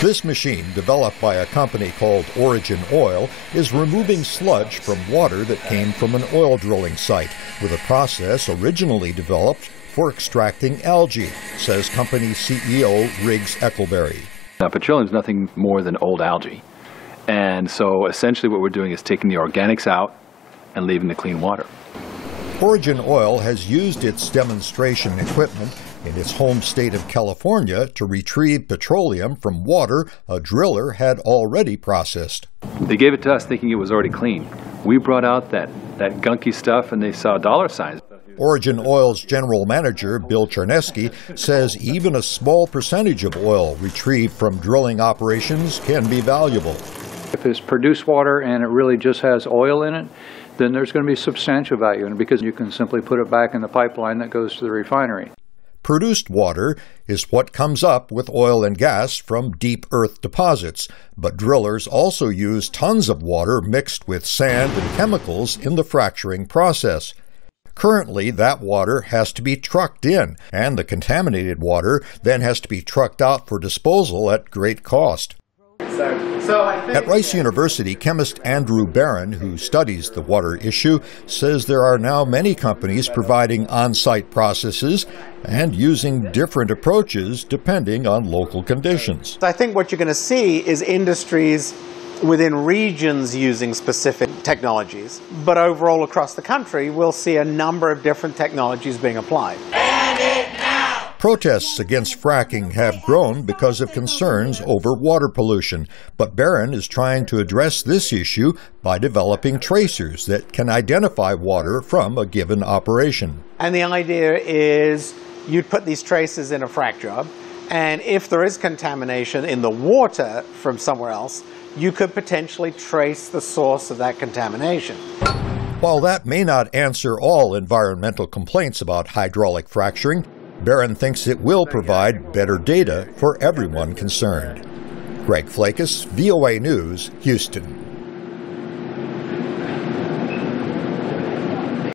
This machine, developed by a company called Origin Oil, is removing sludge from water that came from an oil drilling site, with a process originally developed for extracting algae, says company CEO Riggs Eckelberry. Now, petroleum is nothing more than old algae. And so essentially what we're doing is taking the organics out and leaving the clean water. Origin Oil has used its demonstration equipment in its home state of California to retrieve petroleum from water a driller had already processed. They gave it to us thinking it was already clean. We brought out that gunky stuff and they saw dollar signs. Origin Oil's general manager, Bill Chernesky, says even a small percentage of oil retrieved from drilling operations can be valuable. If it's produced water and it really just has oil in it, then there's going to be substantial value in it because you can simply put it back in the pipeline that goes to the refinery. Produced water is what comes up with oil and gas from deep earth deposits, but drillers also use tons of water mixed with sand and chemicals in the fracturing process. Currently, that water has to be trucked in, and the contaminated water then has to be trucked out for disposal at great cost. At Rice University, chemist Andrew Barron, who studies the water issue, says there are now many companies providing on-site processes and using different approaches depending on local conditions. I think what you're going to see is industries within regions using specific technologies, but overall across the country we'll see a number of different technologies being applied. Protests against fracking have grown because of concerns over water pollution, but Barron is trying to address this issue by developing tracers that can identify water from a given operation. And the idea is you'd put these tracers in a frac job, and if there is contamination in the water from somewhere else, you could potentially trace the source of that contamination. While that may not answer all environmental complaints about hydraulic fracturing, Barron thinks it will provide better data for everyone concerned. Greg Flakus, VOA News, Houston.